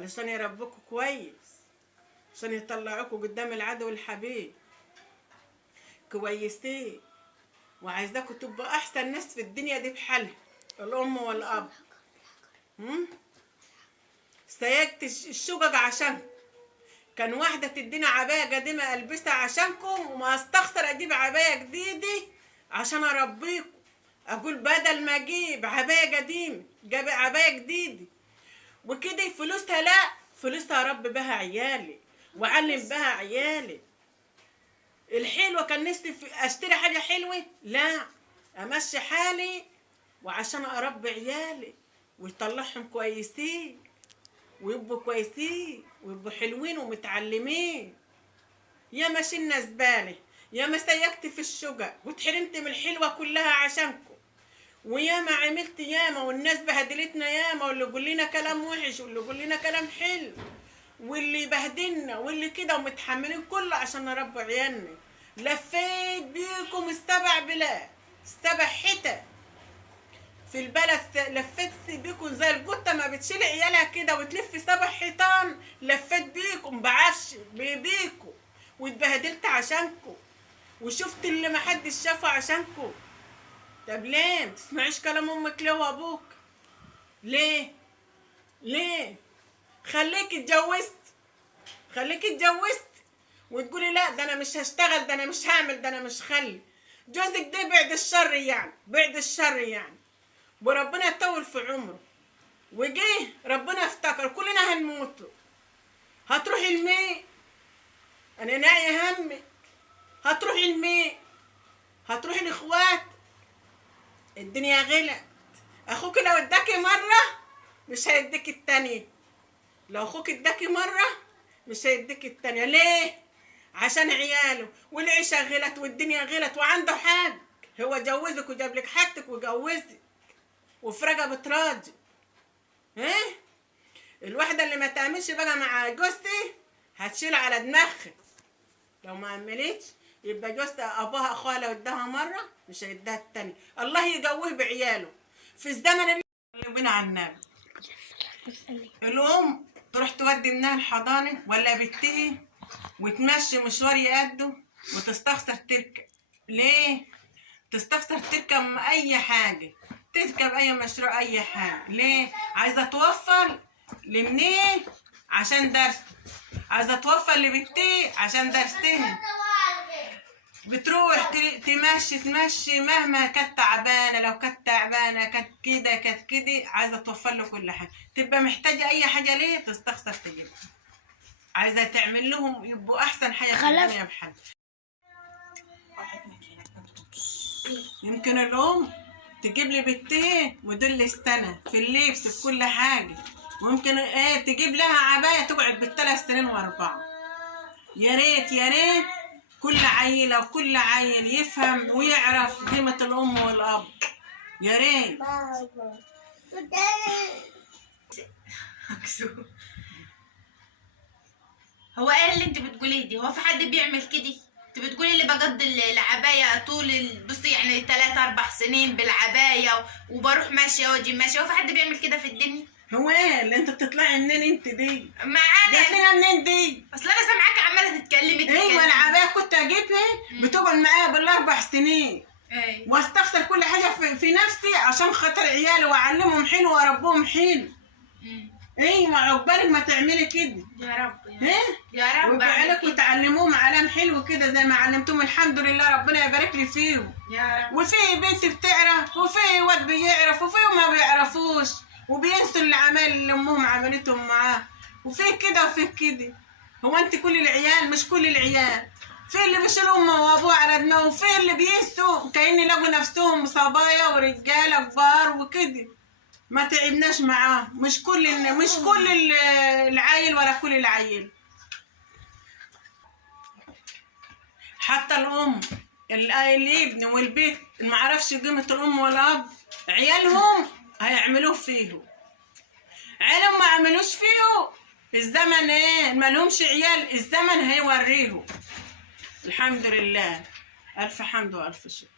علشان يربوكوا كويس، عشان يطلعوكوا قدام العدو الحبيب كويسين. وعايزاكوا تبقوا احسن ناس في الدنيا دي بحالها، الام والاب. سيجت الشقق عشان كان واحده تدينا عبايه قديمه البسها عشانكم، وما استخسر اجيب عبايه جديده عشان اربيكم. اقول بدل ما اجيب عبايه قديمه جاب عبايه جديده وكده فلوسها، لا فلوسها اربي بها عيالي واعلم بها عيالي. الحلوه كان نفسي اشتري حاجه حلوه، لا امشي حالي وعشان اربي عيالي ويطلعهم كويسين ويبقوا كويسين ويبقوا حلوين ومتعلمين. يا ما شلنا زباله، يا ما سيكت في الشقق واتحرمت من الحلوه كلها عشانكم، ويا ما عملت ياما والناس بهدلتنا ياما، واللي يقول لنا كلام وحش واللي يقول لنا كلام حلو واللي بهدلنا واللي كده، ومتحملين كله عشان نربي عيالنا. لفيت بيكم السبع بلاد، السبع حتت في البلد، لفيت بيكم زي القطه ما بتشيل عيالها كده وتلف 7 حيطان. لفيت بيكم بعفش بيكم واتبهدلت عشانكم وشفت اللي محدش شافه عشانكم. طب ليه ما تسمعيش كلام امك ليه وابوك؟ ليه خليكي اتجوزت وتقولي لا ده انا مش هشتغل، ده انا مش هعمل، ده انا مش خلي جوزك ده بعد الشر يعني وربنا يطول في عمره. وجيه ربنا افتكر كلنا هنموت، هتروحي الماء، انا ناعي همك، هتروحي الماء، هتروحي الاخوات، الدنيا غلت. اخوك لو اداكي مره مش هيديك التانية، لو اخوك اداكي مره مش هيديك التانية. ليه؟ عشان عياله والعيشه غلت والدنيا غلت وعنده حاج. هو جوزك وجاب لك حاجتك وجوزك وفي رقبة راجل. الواحده اللي ما تعملش بقى مع جوزتي هتشيل على دماغها، لو ما عملتش يبقى جوزتها ابوها اخوها لو اداها مره مش هيديها التانية. الله يجوه بعياله في الزمن اللي بينا على النبي. الام تروح تودي ابنها الحضانه ولا بنتها وتمشي مشوار يقده وتستخسر تركب. ليه؟ تستخسر تركب اي حاجه، تركب اي مشروع اي حاجه. ليه؟ عايزه توفر لمنيه عشان درس، عايزه توفر لبنتي عشان درستها. بتروح تمشي مهما كانت تعبانه، لو كانت تعبانه كانت كده عايزه توفر له كل حاجه. تبقى محتاجه اي حاجه ليه تستخسر تجيبها، عايزه تعمل لهم يبقوا احسن حاجه في الدنيا بحال. يمكن الام تجيب لي بنتين ودول السنه في اللبس في كل حاجه، ويمكن تجيب لها عبايه تقعد بال3 سنين و4. يا ريت كل عيله وكل عيل يفهم ويعرف قيمه الام والاب. يا ريت. هو ايه اللي انت بتقوليه دي؟ هو في حد بيعمل كده؟ انت بتقولي اللي بقضي العبايه طول بصي يعني 3-4 سنين بالعبايه وبروح ماشيه واجي ماشيه. هو في حد بيعمل كده في الدنيا؟ هو ايه اللي انت بتطلعي منين انت دي؟ معانا جاتلنا منين دي؟ اصل انا سامعاكي عماله تتكلمي. ايوه العبايه كنت اجيبها بتقعد معايا بال4 سنين. ايوه واستخسر كل حاجه في نفسي عشان خاطر عيالي واعلمهم حلو واربهم حلو. ايوه عقبالك ما تعملي كده. يا رب يا رب وعيالك وتعلموهم علام حلو كده زي ما علمتهم. الحمد لله ربنا يبارك لي فيهم يا رب. وفي بنت بتعرف وفي واد بيعرف وفي ما بيعرفوش وبينسوا العمال اللي امهم عملتهم معاه. وفي كده وفي كده. هو انت كل العيال؟ مش كل العيال. في اللي بيشيلوا امه وابوه على دماغه وفي اللي بينسوا كأن يلاقوا نفسهم صبايا ورجاله كبار وكده. ما تعبناش معاه. مش كل العيل ولا كل العيل. حتى الام الابن والبيت ما عرفش قيمه الام والاب، عيالهم هيعملوه فيه. عيالهم ما عملوش فيه الزمن ما لهمش عيال، الزمن هيوريه. الحمد لله، الف حمد والف شكر.